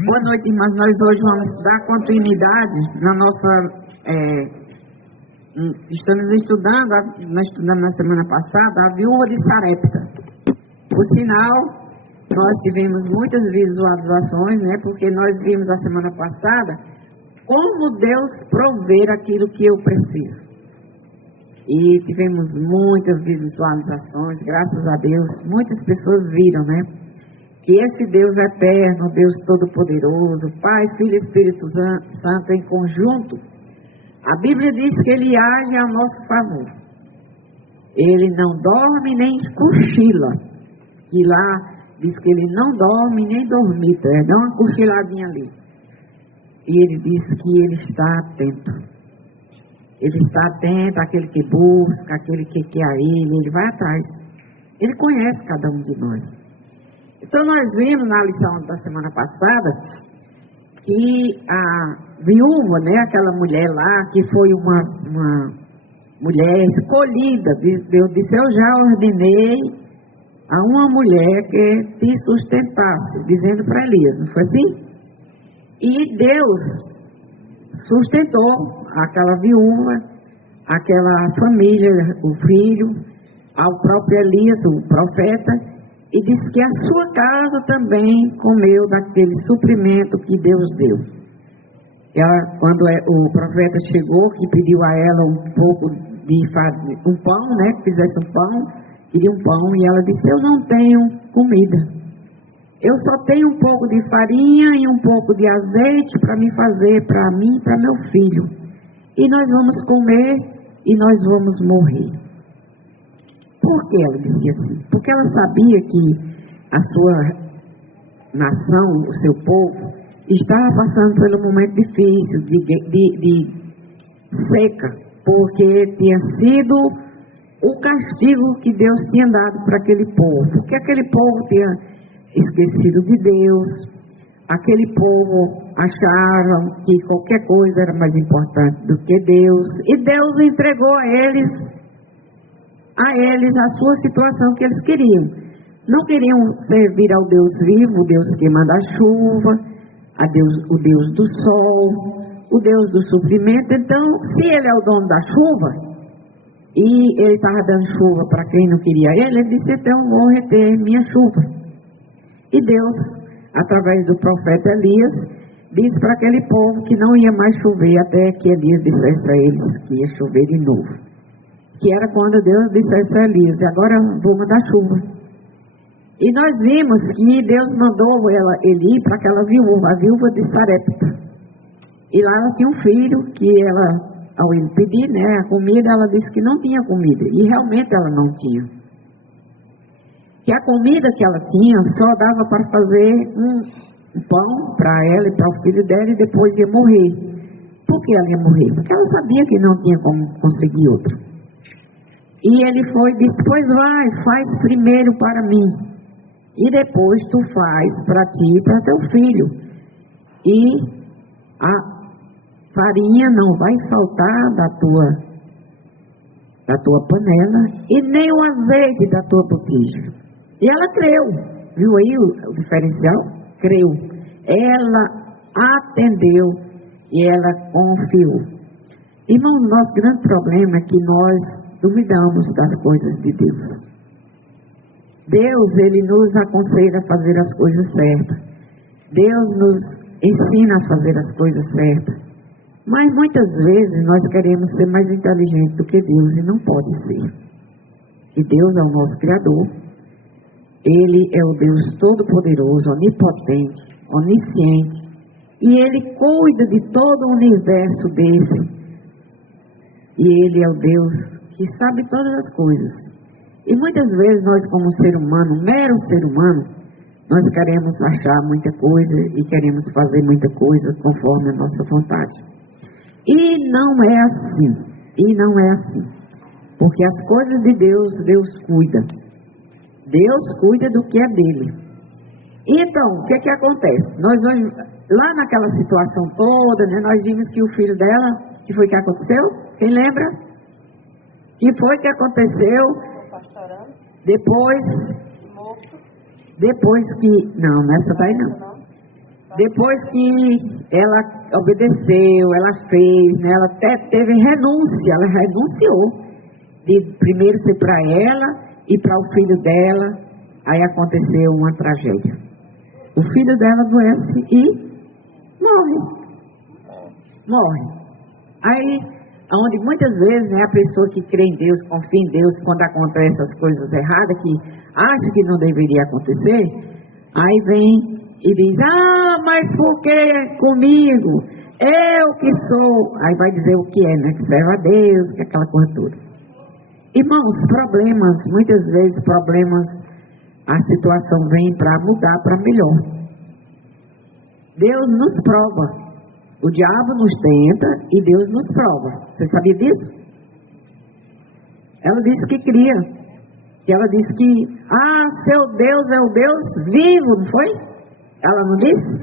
Boa noite, irmãs. Nós hoje vamos dar continuidade na nossa... estamos estudando, nós estudamos na semana passada, a viúva de Sarepta. Por sinal, nós tivemos muitas visualizações, né? Porque nós vimos a semana passada como Deus prover aquilo que eu preciso. E tivemos muitas visualizações, graças a Deus. Muitas pessoas viram, né? Que esse Deus eterno, Deus todo-poderoso, Pai, Filho e Espírito Santo em conjunto, a Bíblia diz que Ele age a nosso favor. Ele não dorme nem cochila. E lá diz que Ele não dorme nem dormita, dá uma cochiladinha ali. E Ele diz que Ele está atento. Ele está atento àquele que busca, àquele que quer a Ele vai atrás. Ele conhece cada um de nós. Então nós vimos na lição da semana passada que a viúva, né, aquela mulher lá, que foi uma mulher escolhida, Deus disse, eu já ordenei a uma mulher que te sustentasse, dizendo para Elias, não foi assim? E Deus sustentou aquela viúva, aquela família, o filho, ao próprio Elias, o profeta, e disse que a sua casa também comeu daquele suprimento que Deus deu. Ela, quando o profeta chegou, que pediu a ela um pouco de um pão, né, que fizesse um pão, pediu um pão, e ela disse, eu não tenho comida. Eu só tenho um pouco de farinha e um pouco de azeite para me fazer para mim e para meu filho. E nós vamos comer e nós vamos morrer. Por que ela dizia assim? Porque ela sabia que a sua nação, o seu povo, estava passando por um momento difícil, de seca, porque tinha sido o castigo que Deus tinha dado para aquele povo. Porque aquele povo tinha esquecido de Deus, aquele povo acharam que qualquer coisa era mais importante do que Deus, e Deus entregou a eles a sua situação que eles queriam. Não queriam servir ao Deus vivo, o Deus que manda a chuva, o Deus do sol, o Deus do suprimento. Então, se Ele é o dono da chuva, e Ele estava dando chuva para quem não queria Ele disse, então vou reter minha chuva. E Deus, através do profeta Elias, disse para aquele povo que não ia mais chover até que Elias dissesse a eles que ia chover de novo. Que era quando Deus dissesse a Elias, agora vou mandar chuva. E nós vimos que Deus mandou ele para aquela viúva, a viúva de Sarepta. E lá ela tinha um filho que ela, ao ele pedir, né, a comida, ela disse que não tinha comida. E realmente ela não tinha. Que a comida que ela tinha só dava para fazer um pão para ela e para o filho dela e depois ia morrer. Por que ela ia morrer? Porque ela sabia que não tinha como conseguir outro. E ele foi e disse, pois vai, faz primeiro para mim. E depois tu faz para ti e para teu filho. E a farinha não vai faltar da tua panela e nem o azeite da tua botija. E ela creu. Viu aí o diferencial? Creu. Ela atendeu e ela confiou. Irmãos, nosso grande problema é que nós duvidamos das coisas de Deus. Deus, Ele nos aconselha a fazer as coisas certas. Deus nos ensina a fazer as coisas certas. Mas muitas vezes nós queremos ser mais inteligentes do que Deus e não pode ser. E Deus é o nosso Criador. Ele é o Deus todo-poderoso, onipotente, onisciente. E Ele cuida de todo o universo desse. E Ele é o Deus que sabe todas as coisas. E muitas vezes nós, como ser humano, mero ser humano, nós queremos achar muita coisa e queremos fazer muita coisa conforme a nossa vontade. E não é assim. E não é assim. Porque as coisas de Deus, Deus cuida. Deus cuida do que é dele. Então, o que acontece? Nós vamos, lá naquela situação toda, né, nós vimos que o filho dela, que foi que aconteceu? Quem lembra? Que foi que aconteceu? Depois que... Não, nessa daí não. Depois que ela obedeceu, ela fez, né, ela até teve renúncia, ela renunciou de primeiro ser para ela e para o filho dela. Aí aconteceu uma tragédia. O filho dela adoece e morre. Aí, onde muitas vezes, né, a pessoa que crê em Deus, confia em Deus, quando acontecem as coisas erradas que acha que não deveria acontecer, aí vem e diz: ah, mas por que comigo? Eu que sou. Aí vai dizer o que é, né? Que serve a Deus, que é aquela coisa toda. Irmãos, problemas, muitas vezes problemas, a situação vem para mudar para melhor. Deus nos prova. O diabo nos tenta e Deus nos prova. Você sabia disso? Ela disse que cria. E ela disse que, seu Deus é o Deus vivo, não foi? Ela não disse?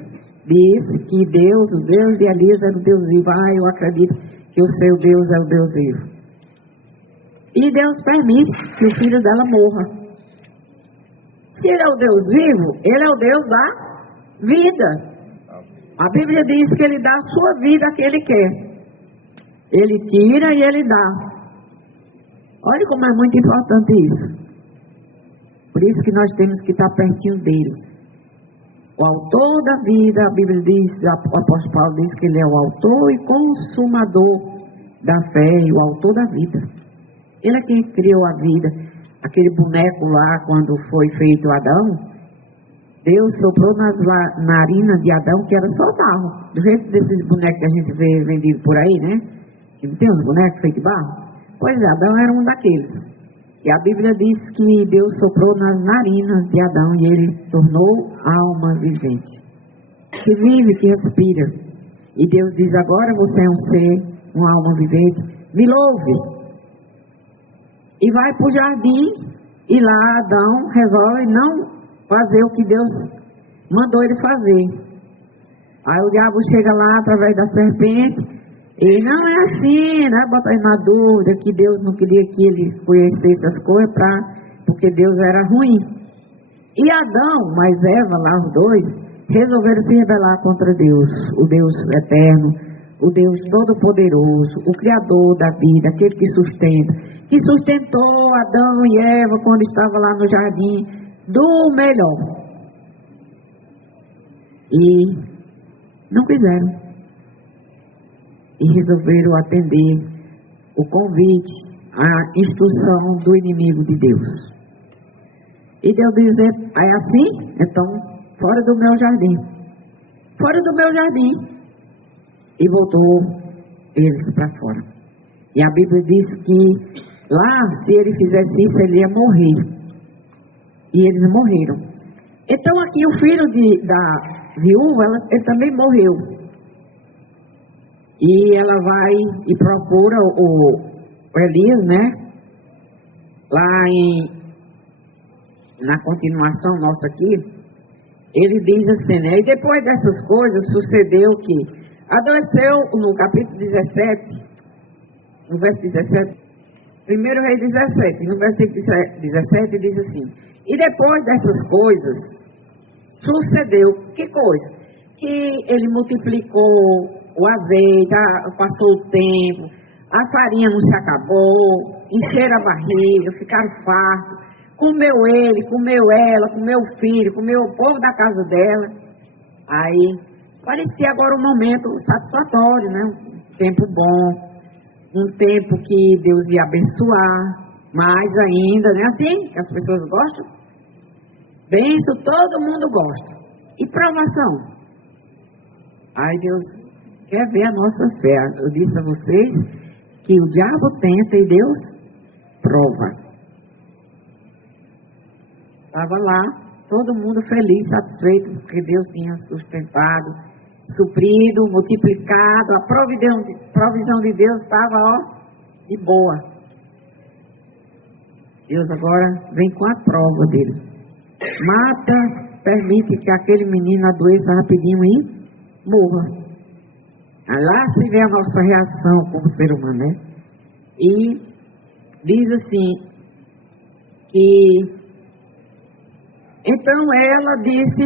Disse que Deus, o Deus de Elias era o Deus vivo. Eu acredito que o seu Deus é o Deus vivo. E Deus permite que o filho dela morra. Se ele é o Deus vivo, ele é o Deus da vida. A Bíblia diz que ele dá a sua vida a quem ele quer. Ele tira e ele dá. Olha como é muito importante isso. Por isso que nós temos que estar pertinho dele. O autor da vida, a Bíblia diz, o apóstolo Paulo diz que ele é o autor e consumador da fé e o autor da vida. Ele é quem criou a vida. Aquele boneco lá, quando foi feito Adão, Deus soprou nas narinas de Adão, que era só barro. Do jeito desses bonecos que a gente vê vendido por aí, né? Que não tem uns bonecos feitos de barro? Pois é, Adão era um daqueles. E a Bíblia diz que Deus soprou nas narinas de Adão e ele tornou alma vivente. Que vive, que respira. E Deus diz: agora você é um ser, uma alma vivente, me louve. E vai para o jardim e lá Adão resolve não fazer o que Deus mandou ele fazer. Aí o diabo chega lá através da serpente e não é assim, né? Bota aí na dúvida que Deus não queria que ele conhecesse as coisas porque Deus era ruim. E Adão, mais Eva, lá os dois, resolveram se rebelar contra Deus, o Deus eterno, o Deus todo-poderoso, o Criador da vida, aquele que sustenta, que sustentou Adão e Eva quando estava lá no jardim do melhor. E não quiseram. E resolveram atender o convite, a instrução do inimigo de Deus. E Deus dizer: é assim? Então, fora do meu jardim. Fora do meu jardim. E voltou eles para fora. E a Bíblia diz que lá, se ele fizesse isso, ele ia morrer. E eles morreram. Então aqui o filho da viúva, ele também morreu. E ela vai e procura o Elias, né? Lá na continuação nossa aqui, ele diz assim, né? E depois dessas coisas sucedeu que adoeceu no capítulo 17, no verso 17, 1 Reis 17, no versículo 17 diz assim: e depois dessas coisas sucedeu, que coisa? Que ele multiplicou o azeite, passou o tempo, a farinha não se acabou, encheram a barriga, ficaram fartos, comeu ele, comeu ela, comeu o filho, comeu o povo da casa dela. Aí parecia agora um momento satisfatório, né? Um tempo bom, um tempo que Deus ia abençoar, mais ainda, né? Assim que as pessoas gostam. Benção, todo mundo gosta. E provação? Ai, Deus quer ver a nossa fé. Eu disse a vocês que o diabo tenta e Deus prova. Estava lá, todo mundo feliz, satisfeito, porque Deus tinha sustentado, suprido, multiplicado, a provisão de Deus estava, de boa. Deus agora vem com a prova dele. Mata, permite que aquele menino adoeça rapidinho e morra. Aí lá se vê a nossa reação como ser humano, né? E diz assim, que então ela disse,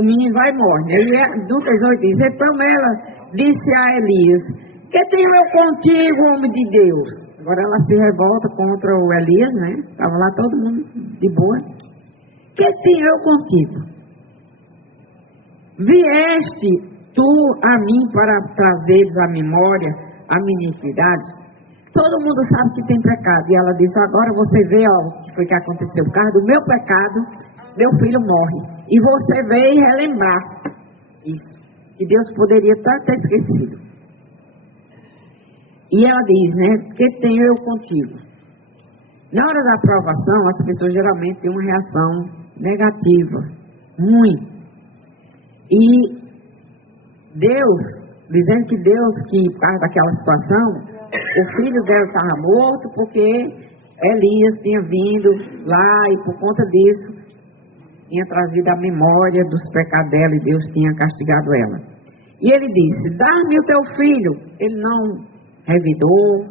o menino vai e morre. Aí no 18 diz, então ela disse a Elias, que tenho eu contigo, homem de Deus? Agora ela se revolta contra o Elias, né? Estava lá todo mundo de boa. Que tenho eu contigo? Vieste tu a mim para trazeres à memória a minha iniquidade? Todo mundo sabe que tem pecado. E ela disse, agora você vê ó, o que foi que aconteceu. Por causa do meu pecado, meu filho morre. E você veio relembrar isso. Que Deus poderia ter esquecido. E ela diz, né, que tenho eu contigo. Na hora da aprovação, as pessoas geralmente têm uma reação negativa, ruim. E Deus, dizendo que Deus, que por causa daquela situação, o filho dela estava morto porque Elias tinha vindo lá e por conta disso tinha trazido a memória dos pecados dela e Deus tinha castigado ela. E ele disse, dá-me o teu filho. Ele não revidou,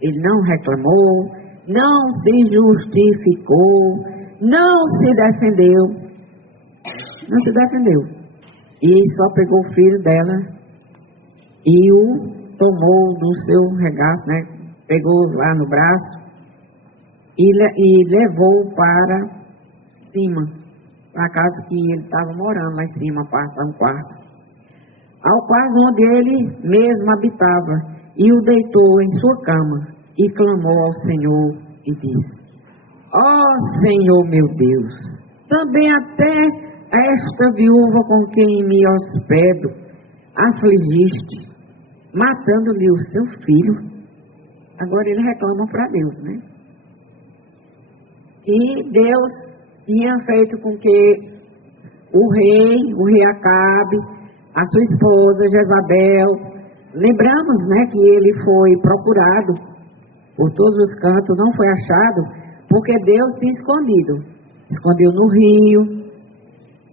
ele não reclamou, não se justificou, não se defendeu. Não se defendeu. E só pegou o filho dela e o tomou do seu regaço, né? Pegou lá no braço e levou para cima, para a casa que ele estava morando, lá em cima, para um quarto. Ao quarto onde ele mesmo habitava, e o deitou em sua cama, e clamou ao Senhor, e disse, ó Senhor meu Deus, também até esta viúva com quem me hospedo, afligiste, matando-lhe o seu filho. Agora ele reclama para Deus, né? E Deus tinha feito com que o rei Acabe, a sua esposa Jezabel, lembramos, né, que ele foi procurado por todos os cantos, não foi achado, porque Deus tinha escondido. Escondeu no rio,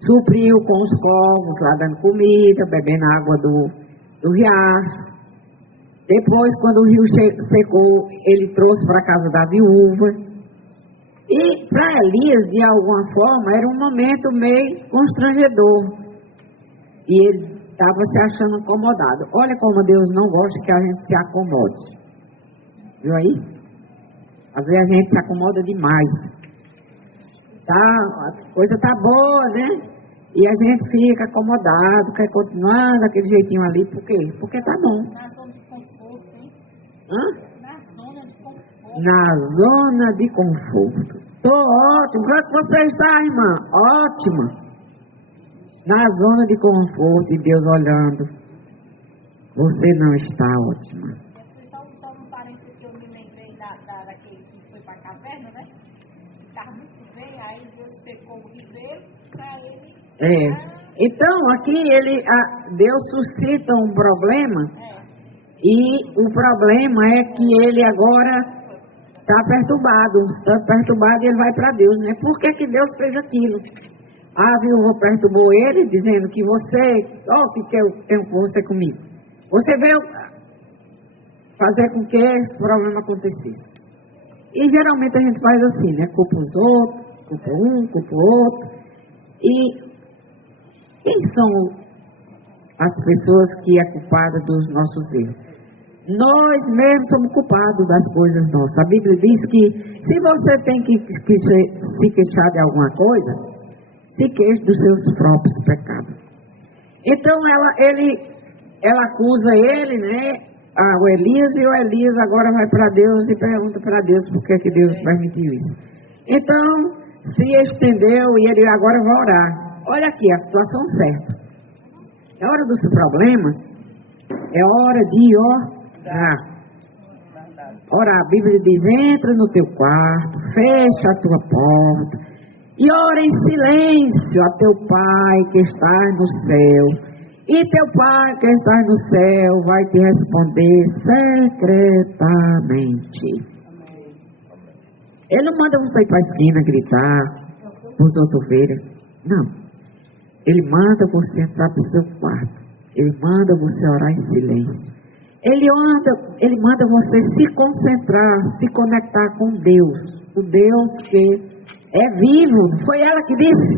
supriu com os corvos lá dando comida, bebendo água do riacho. Depois, quando o rio secou, ele trouxe para a casa da viúva. E para Elias, de alguma forma, era um momento meio constrangedor. E ele estava se achando incomodado. Olha como Deus não gosta que a gente se acomode. Viu aí? Às vezes a gente se acomoda demais. Tá, a coisa tá boa, né? E a gente fica acomodado, quer continuar daquele jeitinho ali. Por quê? Porque tá bom. Na zona de conforto, hein? Hã? Na zona de conforto. Na zona de conforto. Tô ótimo. Como é que você está, irmã? Ótima. Na zona de conforto e Deus olhando. Você não está ótima. Só um parênteses que eu me lembrei daquele que foi para a caverna, né? Estava muito bem, aí Deus pegou o ribeiro para ele. Então, aqui Deus suscita um problema. E o problema é que ele agora está perturbado e ele vai para Deus, né? Por que Deus fez aquilo? A viúva perturbou ele, dizendo que você, que eu tenho com você comigo. Você veio fazer com que esse problema acontecesse. E geralmente a gente faz assim, né? Culpa os outros, culpa um, culpa o outro. E quem são as pessoas que é culpada dos nossos erros? Nós mesmos somos culpados das coisas nossas. A Bíblia diz que se você tem que se queixar de alguma coisa, se queixe dos seus próprios pecados. Então ela acusa ele, né, o Elias, e o Elias agora vai para Deus e pergunta para Deus por que Deus permitiu isso. Então se estendeu e ele agora vai orar. Olha aqui a situação certa. É hora dos problemas, é hora de orar. Orar, a Bíblia diz, entra no teu quarto, fecha a tua porta e ora em silêncio a teu Pai que está no céu. E teu Pai que está no céu vai te responder secretamente. Ele não manda você ir para a esquina gritar, os outros verem. Não. Ele manda você entrar para o seu quarto. Ele manda você orar em silêncio. Ele manda você se concentrar, se conectar com Deus. O Deus que é vivo. Foi ela que disse.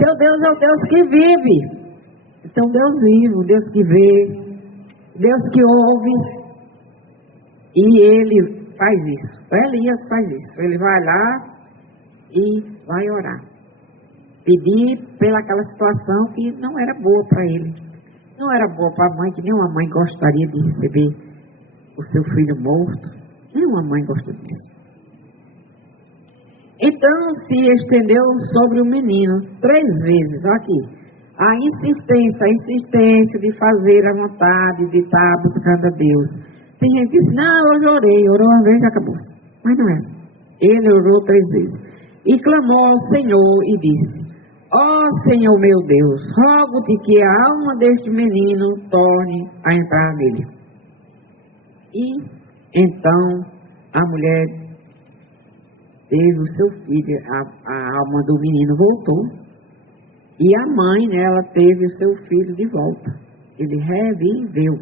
Teu Deus é o Deus que vive. Então Deus vive, o Deus que vê, Deus que ouve. E ele faz isso. Elias faz isso. Ele vai lá e vai orar. Pedir pelaquela situação que não era boa para ele. Não era boa para a mãe, que nenhuma mãe gostaria de receber o seu filho morto. Nenhuma mãe gosta disso. Então se estendeu sobre o menino 3 vezes. Olha aqui. A insistência de fazer a vontade, de estar buscando a Deus. Tem gente que diz, não, eu orei, orou uma vez e acabou. Mas não é assim. Ele orou 3 vezes. E clamou ao Senhor e disse, ó Senhor meu Deus, rogo-te que a alma deste menino torne a entrar nele. E então a mulher teve o seu filho, a alma do menino voltou. E a mãe, né, ela teve o seu filho de volta. Ele reviveu.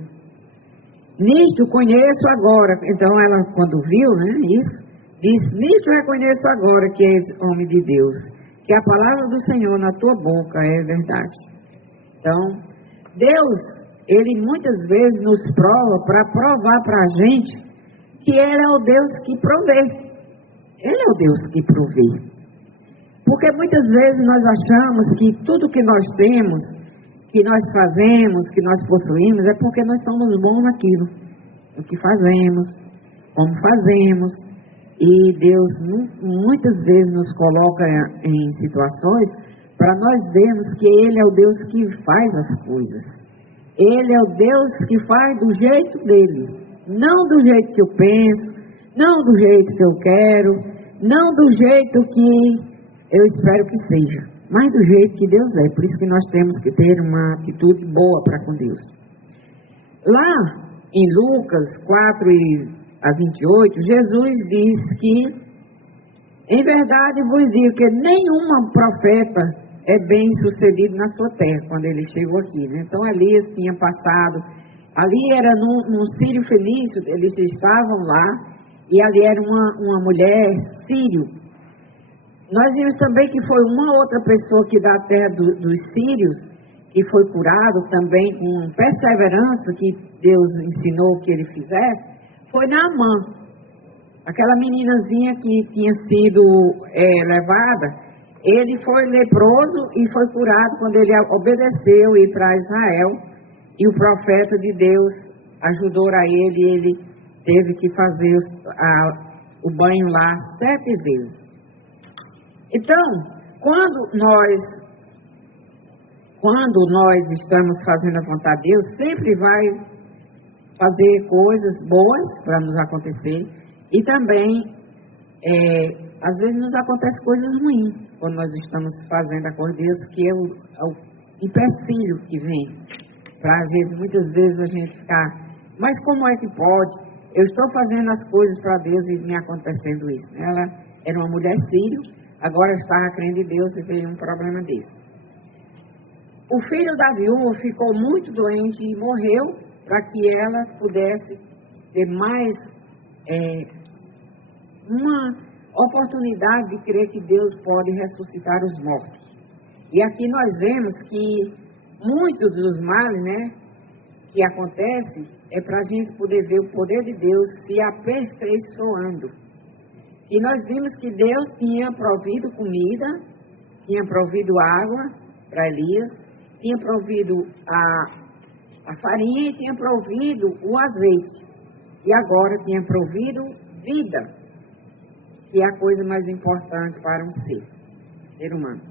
Nisto conheço agora. Então ela, quando viu, né, isso, disse, nisto reconheço agora que és homem de Deus, que a palavra do Senhor na tua boca é verdade. Então, Deus, Ele muitas vezes nos prova para provar para a gente que Ele é o Deus que provê. Ele é o Deus que provê. Porque muitas vezes nós achamos que tudo que nós temos, que nós fazemos, que nós possuímos, é porque nós somos bons naquilo. O que fazemos, como fazemos. E Deus muitas vezes nos coloca em situações para nós vermos que Ele é o Deus que faz as coisas. Ele é o Deus que faz do jeito dele. Não do jeito que eu penso, não do jeito que eu quero, não do jeito que eu espero que seja, mas do jeito que Deus é. Por isso que nós temos que ter uma atitude boa para com Deus. Lá em Lucas 4:28, Jesus diz que, em verdade vos digo que nenhum profeta é bem sucedido na sua terra, quando ele chegou aqui, né? Então Elias tinha passado, ali era num Sírio Fenício, eles estavam lá, e ali era uma mulher sírio. Nós vimos também que foi uma outra pessoa que da terra dos sírios, que foi curado também com perseverança, que Deus ensinou que ele fizesse, foi Naamã. Aquela meninazinha que tinha sido levada, ele foi leproso e foi curado quando ele obedeceu ir para Israel, e o profeta de Deus ajudou a ele, e ele teve que fazer o banho lá 7 vezes. Então, quando nós estamos fazendo a vontade de Deus, sempre vai fazer coisas boas para nos acontecer, e também, às vezes nos acontecem coisas ruins, quando nós estamos fazendo a coisa de Deus, que é o empecilho que vem, para muitas vezes a gente ficar, mas como é que pode? Eu estou fazendo as coisas para Deus e me acontecendo isso. Ela era uma mulher sírio, agora estava crendo em Deus e veio um problema desse. O filho da viúva ficou muito doente e morreu para que ela pudesse ter mais uma oportunidade de crer que Deus pode ressuscitar os mortos. E aqui nós vemos que muitos dos males, né, que acontecem é para a gente poder ver o poder de Deus se aperfeiçoando. E nós vimos que Deus tinha provido comida, tinha provido água para Elias, tinha provido a farinha e tinha provido o azeite. E agora tinha provido vida, que é a coisa mais importante para um ser humano.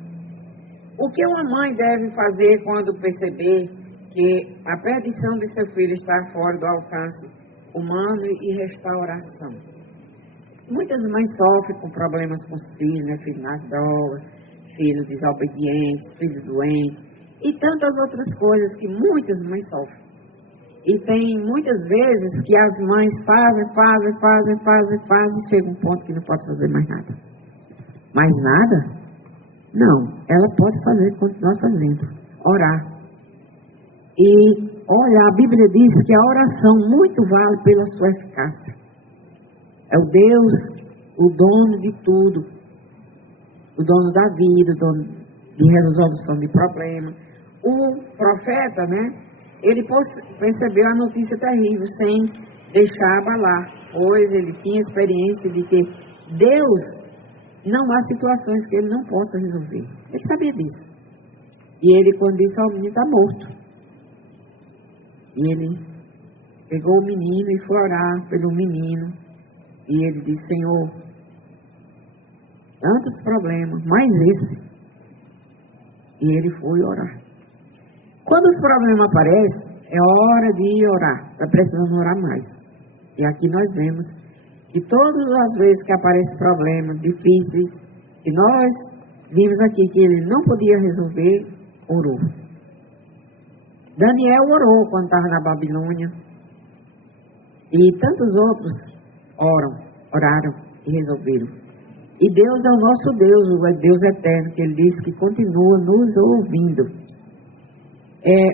O que uma mãe deve fazer quando perceber que a perdição de seu filho está fora do alcance humano e restauração? Muitas mães sofrem com problemas com os filhos, né? Filho nas drogas, filhos desobedientes, filhos doentes e tantas outras coisas que muitas mães sofrem. E tem muitas vezes que as mães fazem, e chega um ponto que não pode fazer mais nada. Mais nada? Não, ela pode fazer, continuar fazendo, orar. E, olha, a Bíblia diz que a oração muito vale pela sua eficácia. É o Deus, o dono de tudo, o dono da vida, o dono de resolução de problema. O profeta, né, ele percebeu a notícia terrível sem deixar abalar, pois ele tinha experiência de que Deus, não há situações que ele não possa resolver. Ele sabia disso. E ele, quando disse, o menino está morto. E ele pegou o menino e foi orar pelo menino. E ele disse, Senhor, tantos problemas, mais esse. E ele foi orar. Quando os problemas aparecem, é hora de orar. Está precisando orar mais. E aqui nós vemos que todas as vezes que aparecem problemas difíceis, que nós vimos aqui que ele não podia resolver, orou. Daniel orou quando estava na Babilônia. E tantos outros oraram e resolveram. E Deus é o nosso Deus, o Deus eterno, que ele disse que continua nos ouvindo.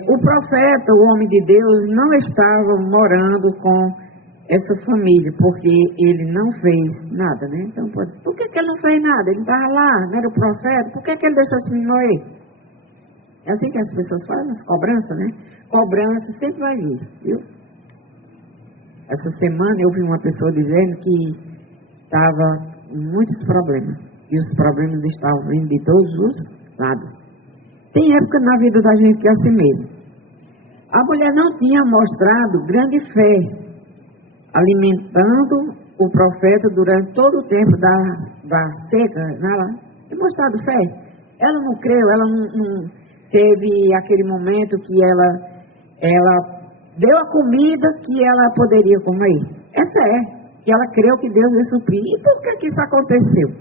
O profeta, o homem de Deus, não estava morando com essa família, porque ele não fez nada, né? Então, por que ele não fez nada? Ele estava lá, não era o profeta, por que ele deixou esse menino morrer? É assim que as pessoas fazem, as cobranças, né? Cobrança sempre vai vir, viu? Essa semana eu vi uma pessoa dizendo que estava com muitos problemas, e os problemas estavam vindo de todos os lados. Tem época na vida da gente que é assim mesmo. A mulher não tinha mostrado grande fé, alimentando o profeta durante todo o tempo da seca. Ela tem mostrado fé. Ela não creu, ela não teve aquele momento que ela deu a comida que ela poderia comer. É fé, que ela creu que Deus ia suprir. E por que isso aconteceu?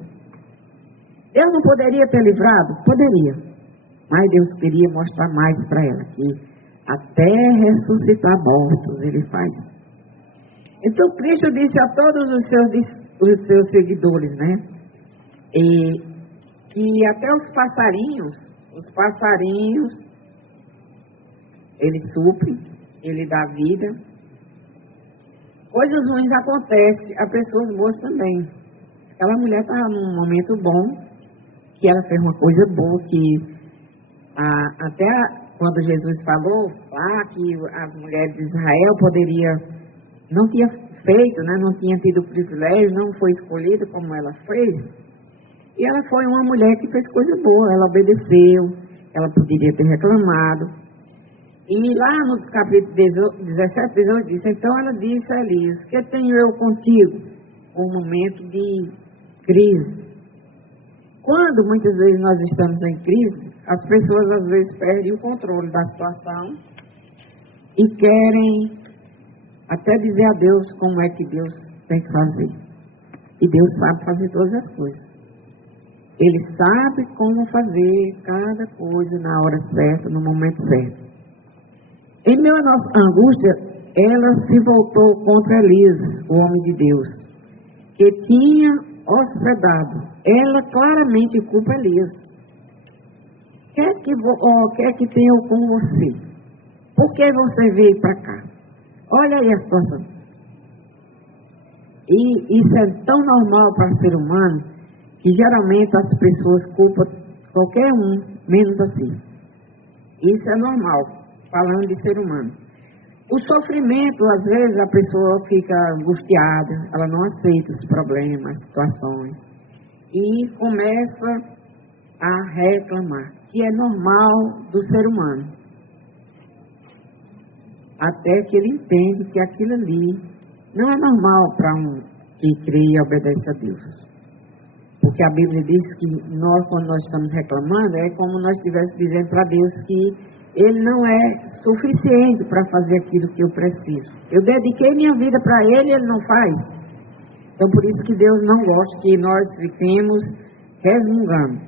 Deus não poderia ter livrado? Poderia. Mas Deus queria mostrar mais para ela, que até ressuscitar mortos ele faz. Então Cristo disse a todos os seus seguidores, né? Que até os passarinhos, ele supre, ele dá vida. Coisas ruins acontecem a pessoas boas também. Aquela mulher estava num momento bom, que ela fez uma coisa boa, que até quando Jesus falou lá que as mulheres de Israel não tinha feito, né, não tinha tido privilégio, não foi escolhida como ela fez, e ela foi uma mulher que fez coisa boa, ela obedeceu, ela poderia ter reclamado. E lá no capítulo 17, 18, diz, então ela disse a Elias, que tenho eu contigo? Um momento de crise. Quando muitas vezes nós estamos em crise, as pessoas às vezes perdem o controle da situação e querem até dizer a Deus como é que Deus tem que fazer. E Deus sabe fazer todas as coisas. Ele sabe como fazer cada coisa na hora certa, no momento certo. Em meio à nossa angústia, ela se voltou contra Elias, o homem de Deus, que tinha hospedado. Ela claramente culpa Elias. Quer que tenha eu com você? Por que você veio para cá? Olha aí a situação. E isso é tão normal para o ser humano, que geralmente as pessoas culpam qualquer um, menos assim. Isso é normal, falando de ser humano. O sofrimento, às vezes, a pessoa fica angustiada, ela não aceita os problemas, as situações, e começa a reclamar, que é normal do ser humano. Até que ele entende que aquilo ali não é normal para um que crê e obedece a Deus. Porque a Bíblia diz que nós, quando nós estamos reclamando, é como nós estivéssemos dizendo para Deus que Ele não é suficiente para fazer aquilo que eu preciso. Eu dediquei minha vida para Ele e Ele não faz. Então, por isso que Deus não gosta que nós fiquemos resmungando.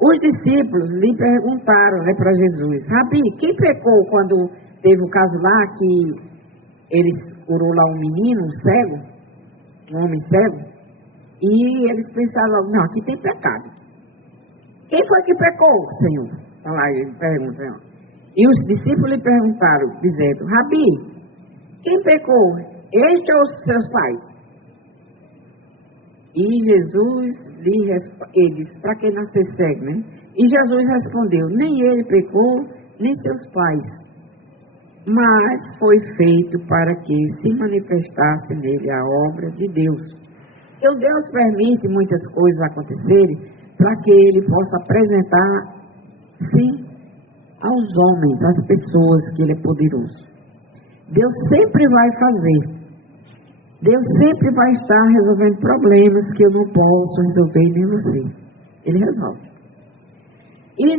Os discípulos lhe perguntaram, né, para Jesus, Rabi, quem pecou quando teve o caso lá que ele curou lá um menino, um cego, um homem cego? E eles pensaram logo, não, aqui tem pecado. Quem foi que pecou, Senhor? Então lá ele pergunta, Senhor. E os discípulos lhe perguntaram, dizendo, Rabi, quem pecou, este ou os seus pais? E Jesus lhe disse, para que nascer cego, né? E Jesus respondeu: nem ele pecou, nem seus pais, mas foi feito para que se manifestasse nele a obra de Deus. Então Deus permite muitas coisas acontecerem para que ele possa apresentar, sim, aos homens, às pessoas, que ele é poderoso. Deus sempre vai fazer. Deus sempre vai estar resolvendo problemas que eu não posso resolver, nem você. Ele resolve. E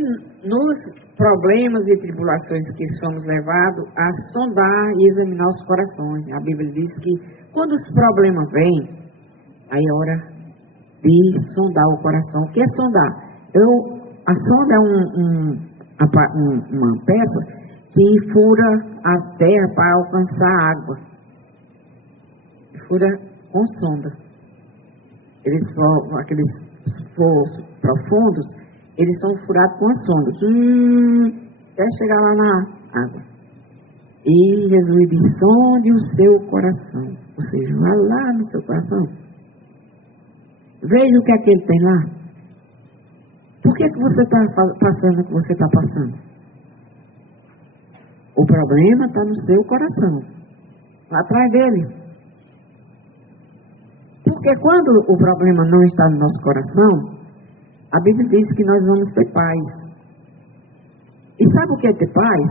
nos problemas e tribulações que somos levados a sondar e examinar os corações. A Bíblia diz que quando os problemas vêm, aí é hora de sondar o coração. O que é sondar? A sonda é uma peça que fura a terra para alcançar a água. Fura com sonda. Aqueles poços profundos, eles são furados com a sonda. Até chegar lá na água. E Jesus diz: sonde o seu coração. Ou seja, vá lá no seu coração. Veja o que é que ele tem lá. Por que você está passando o que você está passando? O problema está no seu coração. Lá atrás dele. Porque quando o problema não está no nosso coração, a Bíblia diz que nós vamos ter paz. E sabe o que é ter paz?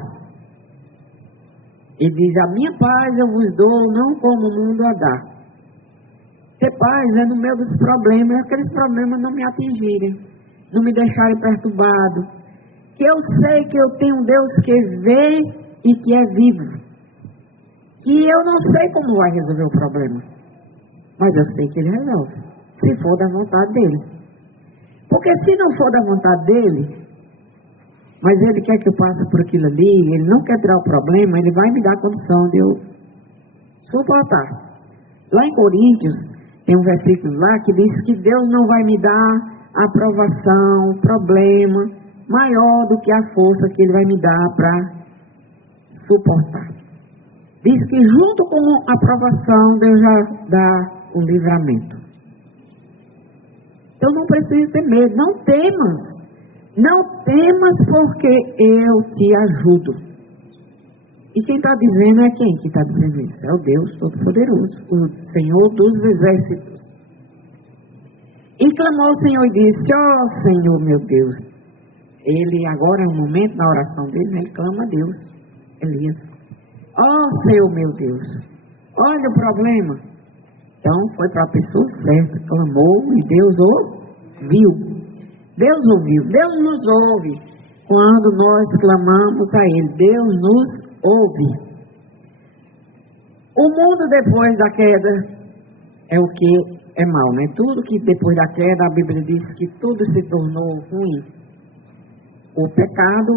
Ele diz: a minha paz eu vos dou, não como o mundo a dá. Ter paz é no meio dos problemas, aqueles problemas não me atingirem, não me deixarem perturbado. Que eu sei que eu tenho um Deus que vê e que é vivo. Que eu não sei como vai resolver o problema, mas eu sei que ele resolve, se for da vontade dele. Porque se não for da vontade dele, mas ele quer que eu passe por aquilo ali, ele não quer tirar o problema, ele vai me dar a condição de eu suportar. Lá em Coríntios, tem um versículo lá que diz que Deus não vai me dar aprovação, problema maior do que a força que ele vai me dar para suportar. Diz que junto com a aprovação, Deus já dá o livramento. Então não precisa ter medo, não temas. Não temas, porque eu te ajudo. E quem está dizendo é quem que está dizendo isso? É o Deus Todo-Poderoso, o Senhor dos Exércitos. E clamou o Senhor e disse: ó Senhor meu Deus. Ele agora é um momento na oração dele, ele clama a Deus. Elias: ó Senhor meu Deus, olha o problema. Então foi para a pessoa certa, clamou e Deus ouviu. Deus ouviu, Deus nos ouve quando nós clamamos a Ele. Deus nos ouve. O mundo depois da queda é o que é mal, né? Tudo que depois da queda, a Bíblia diz que tudo se tornou ruim. O pecado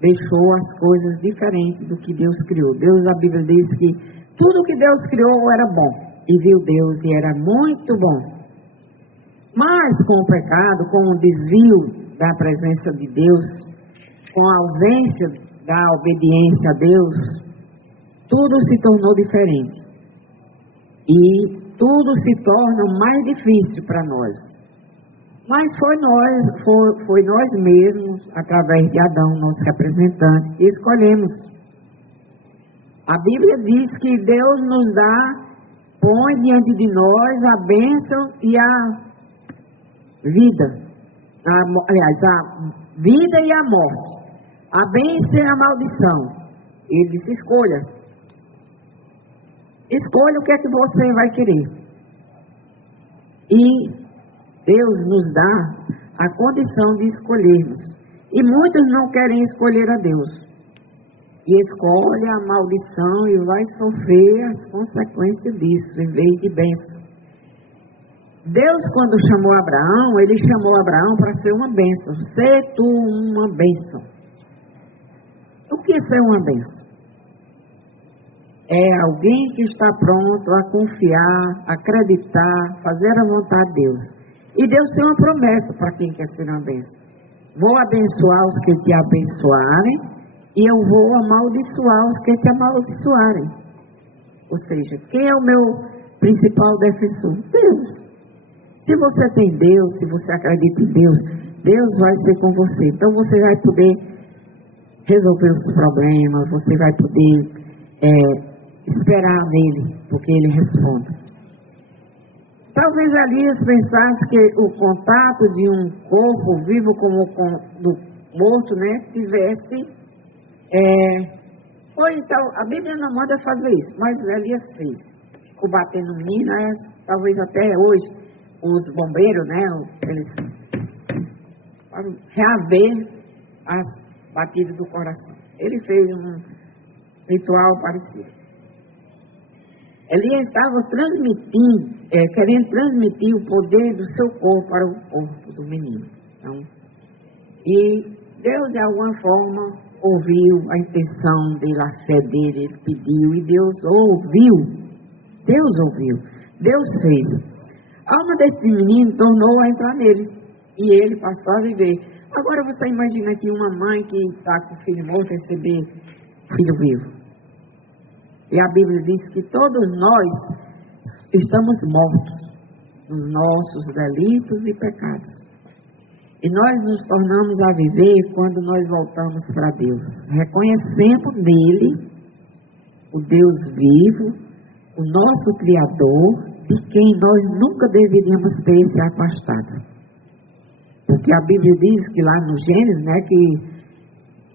deixou as coisas diferentes do que Deus criou. Deus, a Bíblia diz que tudo que Deus criou era bom. E viu Deus e era muito bom. Mas com o pecado, com o desvio da presença de Deus, com a ausência da obediência a Deus, tudo se tornou diferente. E tudo se torna mais difícil para nós. Mas foi nós mesmos, através de Adão, nosso representante, que escolhemos. A Bíblia diz que Deus nos põe diante de nós a bênção e a vida. A vida e a morte. A bênção e a maldição. Ele disse: escolha. Escolha o que é que você vai querer. E Deus nos dá a condição de escolhermos. E muitos não querem escolher a Deus. E escolhe a maldição e vai sofrer as consequências disso, em vez de bênção. Deus, quando chamou Abraão, ele chamou Abraão para ser uma bênção. Ser tu uma bênção. O que é ser uma bênção? É alguém que está pronto a confiar, acreditar, fazer a vontade de Deus. E Deus tem uma promessa para quem quer ser uma bênção. Vou abençoar os que te abençoarem, e eu vou amaldiçoar os que te amaldiçoarem. Ou seja, quem é o meu principal defensor? Deus. Se você tem Deus, se você acredita em Deus, Deus vai ser com você. Então você vai poder resolver os problemas, você vai poder esperar nele, porque ele responde. Talvez Elias pensasse que o contato de um corpo vivo como o do morto, né, tivesse... então, a Bíblia não manda fazer isso, mas Elias fez. Ficou batendo no menino, talvez até hoje, os bombeiros, né, eles para reaver as batidas do coração. Ele fez um ritual parecido. Elias estava querendo transmitir o poder do seu corpo para o corpo do menino. Então, e Deus, de alguma forma, ouviu a intenção dele, a fé dele, ele pediu, e Deus ouviu. Deus fez. A alma desse menino tornou a entrar nele, e ele passou a viver. Agora você imagina que uma mãe que está com o filho morto receber filho vivo. E a Bíblia diz que todos nós estamos mortos nos nossos delitos e pecados. E nós nos tornamos a viver quando nós voltamos para Deus, reconhecendo nele o Deus vivo, o nosso Criador, de quem nós nunca deveríamos ter se afastado. Porque a Bíblia diz que lá no Gênesis, né, que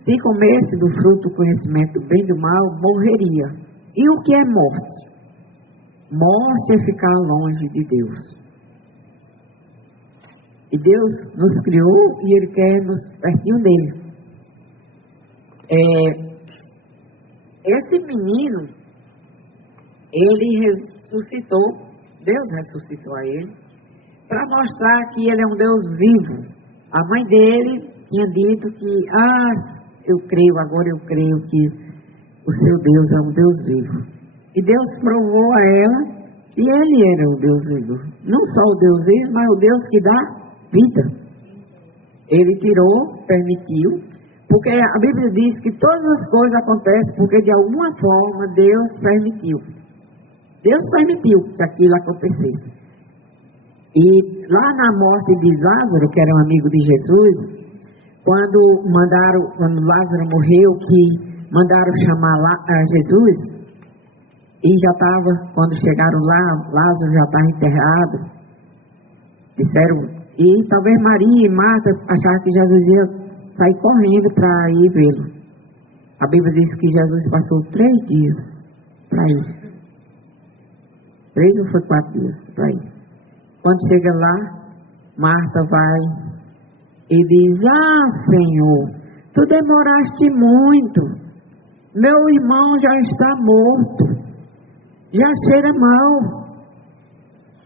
se comesse do fruto do conhecimento do bem e do mal, morreria. E o que é morte? Morte é ficar longe de Deus. E Deus nos criou e Ele quer nos pertinho dele. Esse menino, ele ressuscitou, Deus ressuscitou a ele, para mostrar que ele é um Deus vivo. A mãe dele tinha dito que, agora eu creio que o seu Deus é um Deus vivo. E Deus provou a ela que ele era o Deus vivo. Não só o Deus vivo, mas o Deus que dá vida. Ele tirou, permitiu, porque a Bíblia diz que todas as coisas acontecem porque de alguma forma Deus permitiu. Deus permitiu que aquilo acontecesse. E lá na morte de Lázaro, que era um amigo de Jesus, quando Lázaro morreu, que mandaram chamar Jesus, e já estava, quando chegaram lá, Lázaro já estava enterrado. Disseram, e talvez Maria e Marta acharam que Jesus ia sair correndo para ir vê-lo. A Bíblia diz que Jesus passou 3 dias para ir. 3 ou foi 4 dias para ir. Quando chega lá, Marta vai e diz, Senhor, tu demoraste muito. Meu irmão já está morto. Já cheira mal.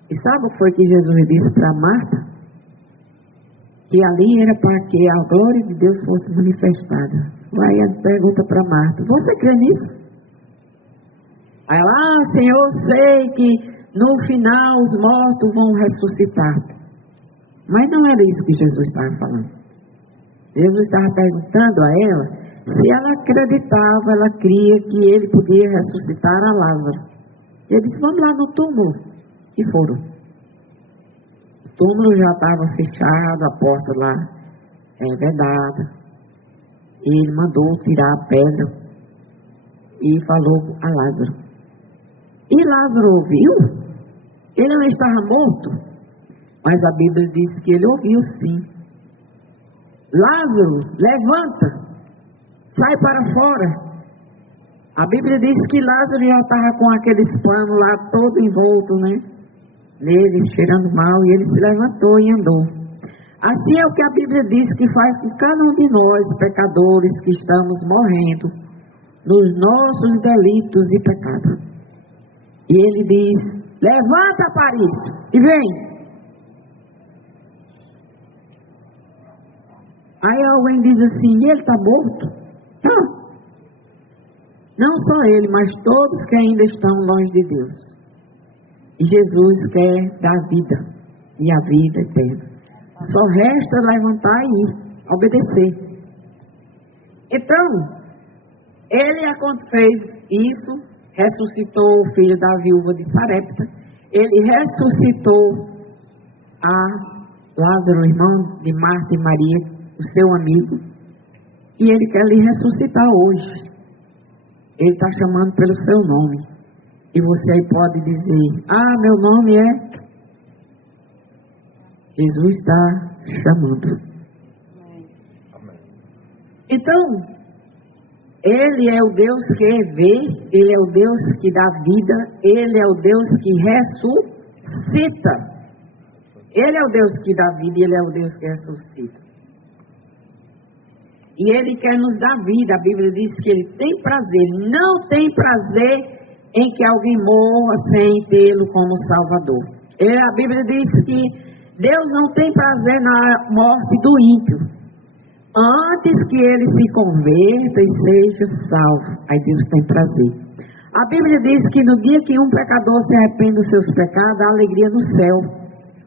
E sabe o que foi que Jesus disse para Marta? Que ali era para que a glória de Deus fosse manifestada. Vai e pergunta para Marta, você crê nisso? Aí ela, Senhor, eu sei que no final os mortos vão ressuscitar. Mas não era isso que Jesus estava falando. Jesus estava perguntando a ela se ela acreditava, ela cria que ele podia ressuscitar a Lázaro. E ele disse, vamos lá no túmulo. E foram. O túmulo já estava fechado, a porta lá vedada. E ele mandou tirar a pedra e falou a Lázaro. E Lázaro ouviu? Ele não estava morto? Mas a Bíblia diz que ele ouviu sim. Lázaro, levanta, sai para fora. A Bíblia diz que Lázaro já estava com aqueles panos lá todo envolto, né? Nele, cheirando mal, e ele se levantou e andou. Assim é o que a Bíblia diz que faz com cada um de nós, pecadores, que estamos morrendo nos nossos delitos e pecados. E ele diz, levanta, Paris, e vem. Aí alguém diz assim, ele está morto? Não. Não só ele, mas todos que ainda estão longe de Deus. E Jesus quer dar vida, e a vida eterna. Só resta levantar e ir, obedecer. Então, ele fez isso, ressuscitou o filho da viúva de Sarepta, ele ressuscitou a Lázaro, irmão de Marta e Maria, o seu amigo, e ele quer lhe ressuscitar hoje. Ele está chamando pelo seu nome. E você aí pode dizer: ah, meu nome é... Jesus está chamando. Então, Ele é o Deus que vê, Ele é o Deus que dá vida, Ele é o Deus que ressuscita. Ele é o Deus que dá vida e Ele é o Deus que ressuscita. E Ele quer nos dar vida. A Bíblia diz que Ele tem prazer. Ele não tem prazer em que alguém morra sem tê-lo como Salvador. A Bíblia diz que Deus não tem prazer na morte do ímpio. Antes que ele se converta e seja salvo, aí Deus tem prazer. A Bíblia diz que no dia que um pecador se arrepende dos seus pecados, há alegria no céu.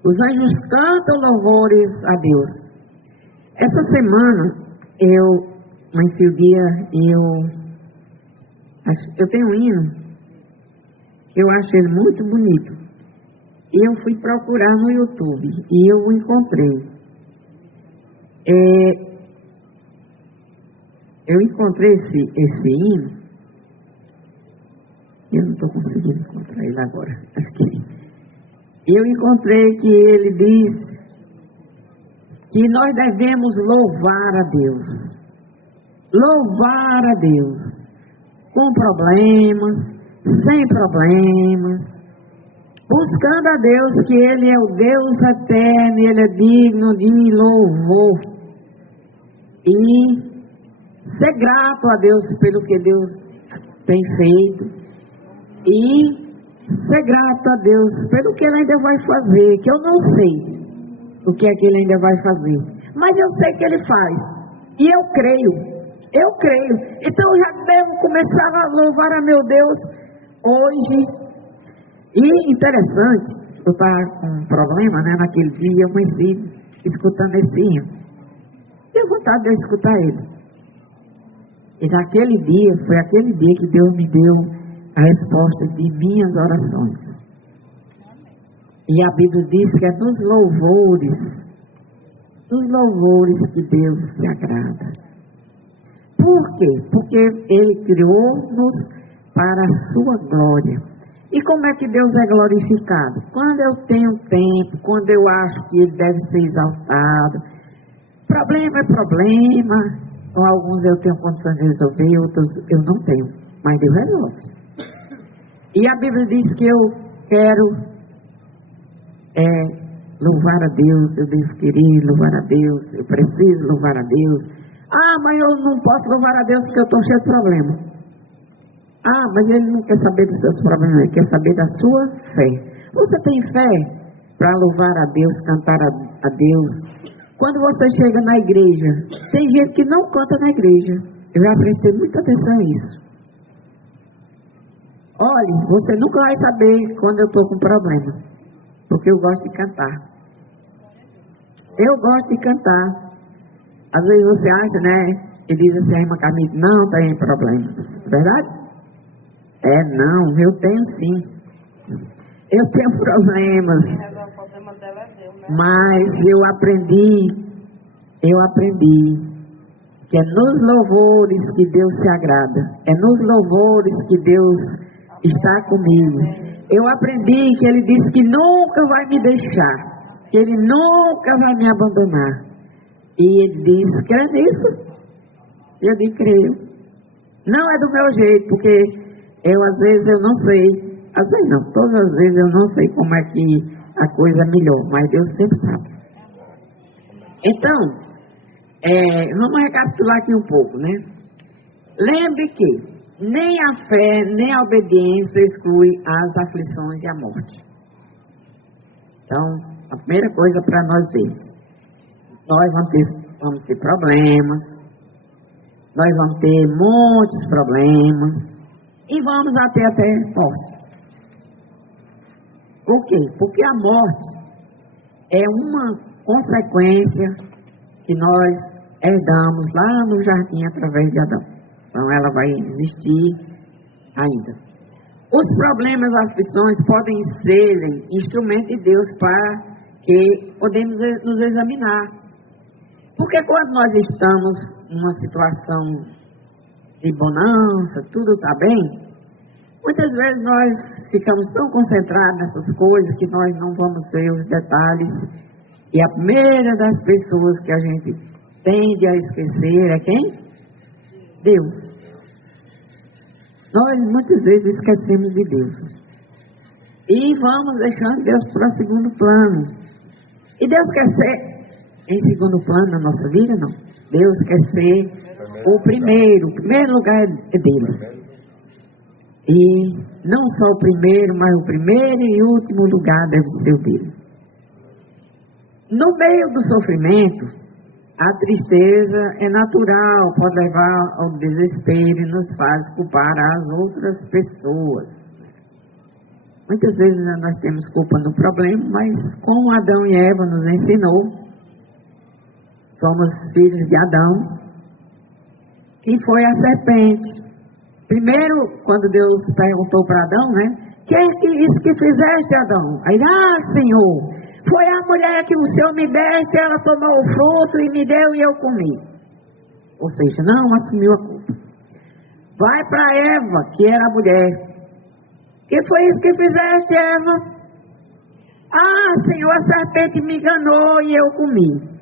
Os anjos cantam louvores a Deus. Essa semana, nesse dia, eu tenho um hino, eu acho ele muito bonito. E eu fui procurar no YouTube e eu o encontrei. Eu encontrei esse hino. Eu não estou conseguindo encontrar ele agora. Acho que eu encontrei que ele diz que nós devemos louvar a Deus. Louvar a Deus. Com problemas, sem problemas. Buscando a Deus, que Ele é o Deus eterno, Ele é digno de louvor. E ser grato a Deus pelo que Deus tem feito. E ser grato a Deus pelo que Ele ainda vai fazer, que eu não sei o que é que Ele ainda vai fazer. Mas eu sei que Ele faz. E eu creio. Então eu já devo começar a louvar a meu Deus hoje. E interessante, eu estava com um problema, né? Naquele dia eu conheci escutando esse hino. Tenho vontade de escutar ele. E naquele dia, foi aquele dia que Deus me deu a resposta de minhas orações. E a Bíblia diz que é nos louvores que Deus se agrada. Por quê? Porque Ele criou-nos para a sua glória. E como é que Deus é glorificado? Quando eu tenho tempo, quando eu acho que Ele deve ser exaltado. Problema é problema. Com alguns eu tenho condições de resolver, outros eu não tenho. Mas Deus resolve. E a Bíblia diz que eu quero louvar a Deus, eu devo querer louvar a Deus, eu preciso louvar a Deus. Ah, mas eu não posso louvar a Deus porque eu estou cheio de problema. Ah, mas Ele não quer saber dos seus problemas, Ele quer saber da sua fé. Você tem fé para louvar a Deus, cantar a Deus? Quando você chega na igreja, tem gente que não canta na igreja. Eu já prestei muita atenção nisso. Olhe, você nunca vai saber quando eu estou com problema, porque eu gosto de cantar. Eu gosto de cantar. Às vezes você acha, né? E diz assim, a irmã Camila, não tem problema. Verdade? Não, eu tenho sim. Eu tenho problemas. Mas eu aprendi que é nos louvores que Deus se agrada. É nos louvores que Deus está comigo. Eu aprendi que Ele disse que nunca vai me deixar. Que Ele nunca vai me abandonar. E Ele disse, crê nisso? Eu digo, creio. Não é do meu jeito, porque às vezes eu não sei. Às vezes não, todas as vezes eu não sei como é que a coisa é melhor, mas Deus sempre sabe. Então, vamos recapitular aqui um pouco, né? Lembre que nem a fé, nem a obediência exclui as aflições e a morte. Então, a primeira coisa para nós vermos, nós vamos ter problemas, nós vamos ter muitos problemas, e vamos até morte. Por quê? Porque a morte é uma consequência que nós herdamos lá no jardim através de Adão. Então ela vai existir ainda. Os problemas, as aflições podem ser instrumento de Deus para que podemos nos examinar. Porque quando nós estamos numa situação de bonança, tudo está bem, muitas vezes nós ficamos tão concentrados nessas coisas que nós não vamos ver os detalhes. E a primeira das pessoas que a gente tende a esquecer é quem? Deus. Nós muitas vezes esquecemos de Deus. E vamos deixando Deus para segundo plano. E Deus quer ser em segundo plano na nossa vida, não. Deus quer ser o primeiro lugar é dele. E não só o primeiro, mas o primeiro e último lugar deve ser o dele. No meio do sofrimento, a tristeza é natural, pode levar ao desespero e nos faz culpar as outras pessoas. Muitas vezes nós temos culpa no problema, mas como Adão e Eva nos ensinou, somos filhos de Adão. Quem foi a serpente? Primeiro, quando Deus perguntou para Adão, né? Que é isso que fizeste, Adão? Aí, Senhor, foi a mulher que o Senhor me deste, ela tomou o fruto e me deu e eu comi. Ou seja, não assumiu a culpa. Vai para Eva, que era a mulher. Que foi isso que fizeste, Eva? Senhor, a serpente me enganou e eu comi.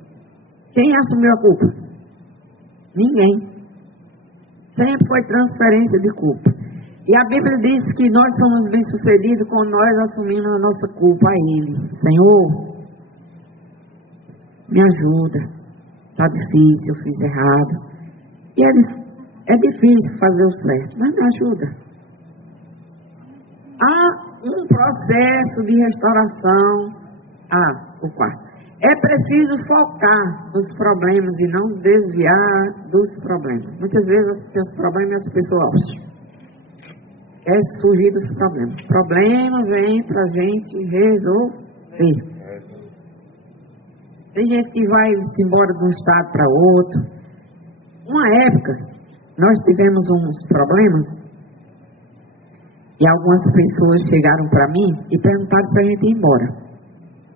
Quem assumiu a culpa? Ninguém. Sempre foi transferência de culpa. E a Bíblia diz que nós somos bem-sucedidos quando nós assumimos a nossa culpa a Ele. Senhor, me ajuda. Está difícil, eu fiz errado. E é difícil fazer o certo, mas me ajuda. Há um processo de restauração. O quarto. É preciso focar nos problemas e não desviar dos problemas. Muitas vezes os problemas as pessoas surgir dos problemas. O problema vem para a gente resolver. Tem gente que vai-se embora de um estado para outro. Uma época, nós tivemos uns problemas e algumas pessoas chegaram para mim e perguntaram se a gente ia embora.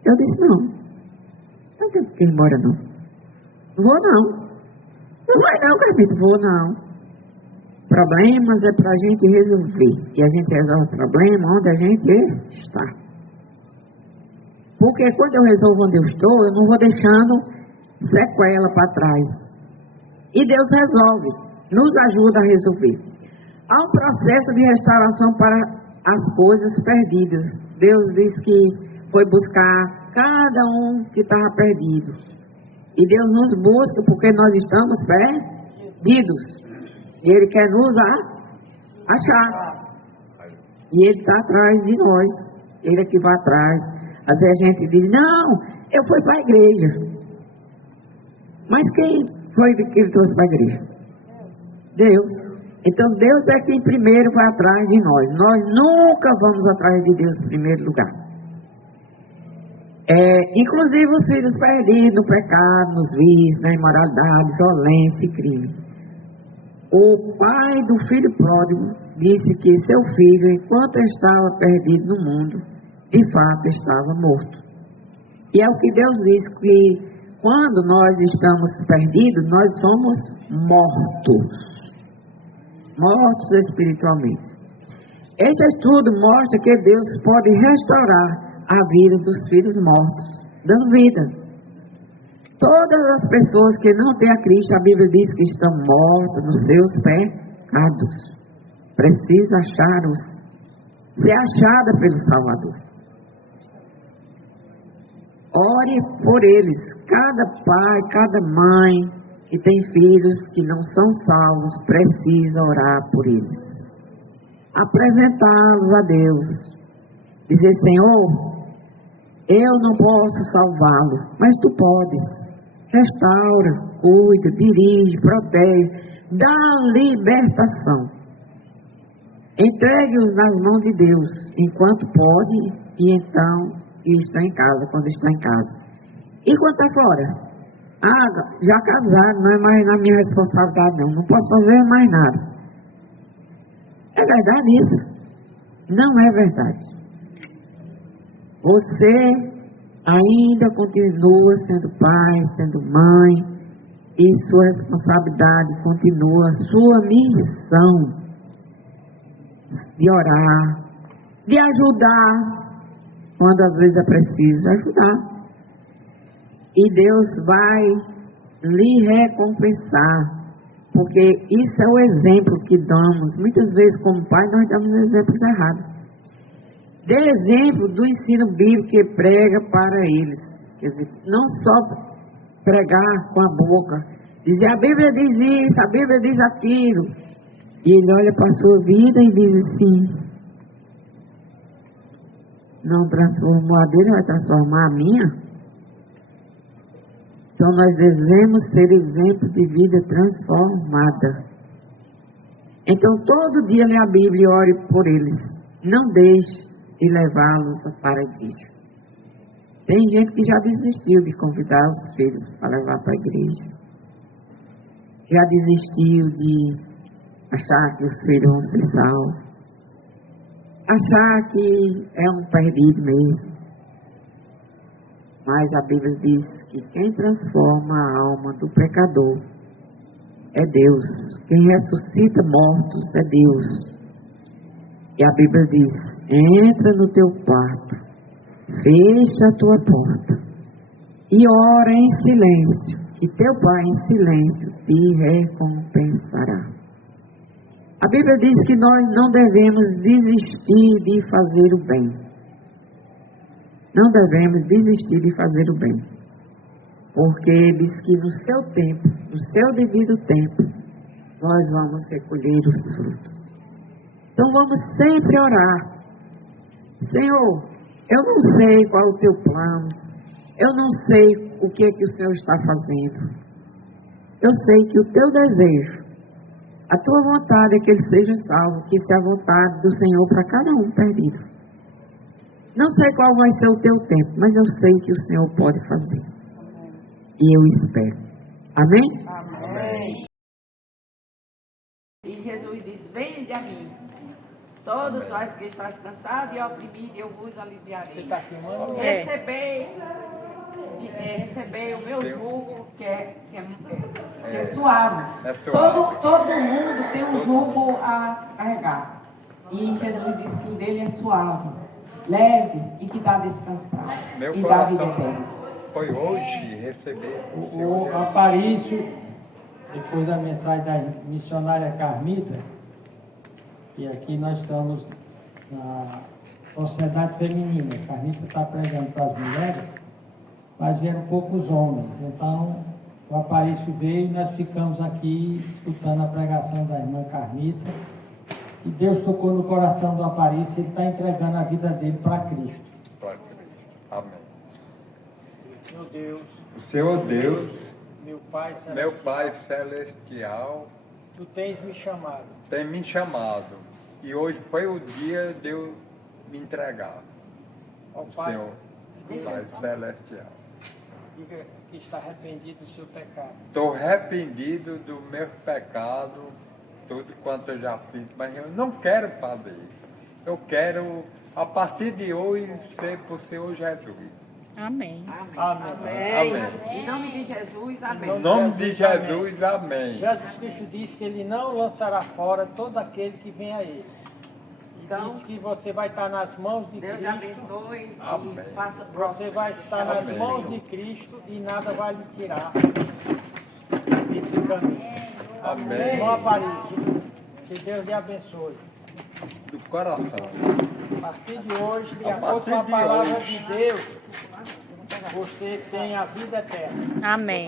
Eu disse, não tenho que ir embora não. Vou não. Não vai não, Carmito, vou não. Problemas é para a gente resolver. E a gente resolve o problema onde a gente está. Porque quando eu resolvo onde eu estou, eu não vou deixando sequela para trás. E Deus resolve, nos ajuda a resolver. Há um processo de restauração para as coisas perdidas. Deus diz que foi buscar cada um que estava perdido. E Deus nos busca porque nós estamos perdidos. E Ele quer nos achar. E Ele está atrás de nós. Ele é que vai atrás. Às vezes a gente diz, não, eu fui para a igreja. Mas quem foi que Ele trouxe para a igreja? Deus. Então Deus é quem primeiro vai atrás de nós. Nós nunca vamos atrás de Deus em primeiro lugar. Inclusive os filhos perdidos no pecado, nos vícios, na imoralidade, violência e crime. O pai do filho pródigo disse que seu filho, enquanto estava perdido no mundo, de fato estava morto. E é o que Deus diz, que quando nós estamos perdidos, nós somos mortos. Mortos espiritualmente. Este estudo mostra que Deus pode restaurar a vida dos filhos mortos, dando vida. Todas as pessoas que não têm a Cristo, a Bíblia diz que estão mortas nos seus pecados. Precisa ser achada pelo Salvador. Ore por eles. Cada pai, cada mãe que tem filhos que não são salvos, precisa orar por eles. Apresentá-los a Deus. Dizer, Senhor, eu não posso salvá-lo, mas Tu podes. Restaura, cuida, dirige, protege, dá libertação. Entregue-os nas mãos de Deus, enquanto pode, e então está em casa, quando está em casa. E quando está fora? Já casado, não é mais na minha responsabilidade não posso fazer mais nada. É verdade isso? Não é verdade. Você ainda continua sendo pai, sendo mãe, e sua responsabilidade continua, sua missão de orar, de ajudar, quando às vezes é preciso ajudar. E Deus vai lhe recompensar, porque isso é o exemplo que damos. Muitas vezes, como pai, nós damos exemplos errados. Dê exemplo do ensino bíblico que prega para eles. Quer dizer, não só pregar com a boca, dizer a Bíblia diz isso, a Bíblia diz aquilo. E ele olha para a sua vida e diz assim: não transformou a dele, vai transformar a minha? Então nós devemos ser exemplo de vida transformada. Então todo dia lê a Bíblia e ore por eles. Não deixe de levá-los para a igreja. Tem gente que já desistiu de convidar os filhos para levar para a igreja. Já desistiu de achar que os filhos vão ser salvos. Achar que é um perdido mesmo. Mas a Bíblia diz que quem transforma a alma do pecador é Deus. Quem ressuscita mortos é Deus. E a Bíblia diz: entra no teu quarto, fecha a tua porta e ora em silêncio, que teu Pai em silêncio te recompensará. A Bíblia diz que nós não devemos desistir de fazer o bem. Não devemos desistir de fazer o bem, porque diz que no seu tempo, no seu devido tempo, nós vamos recolher os frutos. Então vamos sempre orar: Senhor, eu não sei qual é o teu plano, eu não sei o que é que o Senhor está fazendo. Eu sei que o teu desejo, a tua vontade é que ele seja salvo, que isso é a vontade do Senhor para cada um perdido. Não sei qual vai ser o teu tempo, mas eu sei que o Senhor pode fazer. E eu espero. Amém? Amém. E Jesus diz: vinde a mim, todos vós que estáis cansados e oprimidos, eu vos aliviarei. Você está filmando? Recebei o meu jugo, que é suave. Todo mundo tem um jugo a carregar. E Jesus disse que o dele é suave, leve e que dá descanso para ele. Meu e dá vida coração eterna. foi hoje receber O Aparício, depois da mensagem da missionária Carmita, e aqui nós estamos na Sociedade Feminina. A Carmita está pregando para as mulheres, mas vieram poucos homens. Então, o Aparício veio e nós ficamos aqui escutando a pregação da irmã Carmita. E Deus tocou no coração do Aparício, ele está entregando a vida dele para Cristo. Amém. Senhor Deus, O Senhor Deus, meu meu Pai Celestial, Tu tens me chamado. tem me chamado. E hoje foi o dia de eu me entregar Ó ao Pai, Senhor Pai Celestial. diga que está arrependido do seu pecado. Estou arrependido do meu pecado, tudo quanto eu já fiz, mas eu não quero fazer. Eu quero, a partir de hoje, ser para o Senhor Jesus. Amém. Amém. Em nome de Jesus, amém. Em nome de Jesus, amém. Jesus Cristo diz que Ele não lançará fora todo aquele que vem a Ele. Então, Diz que você vai estar nas mãos de Deus lhe Cristo. abençoe Amém. e faça Você próspero. vai estar nas Amém. mãos de Cristo e nada vai lhe tirar desse caminho. Amém. Irmão Aparício, que Deus lhe abençoe. Do coração. A partir de hoje, de A acordo com a partir de palavra hoje. de Deus, você tem a vida eterna. Amém.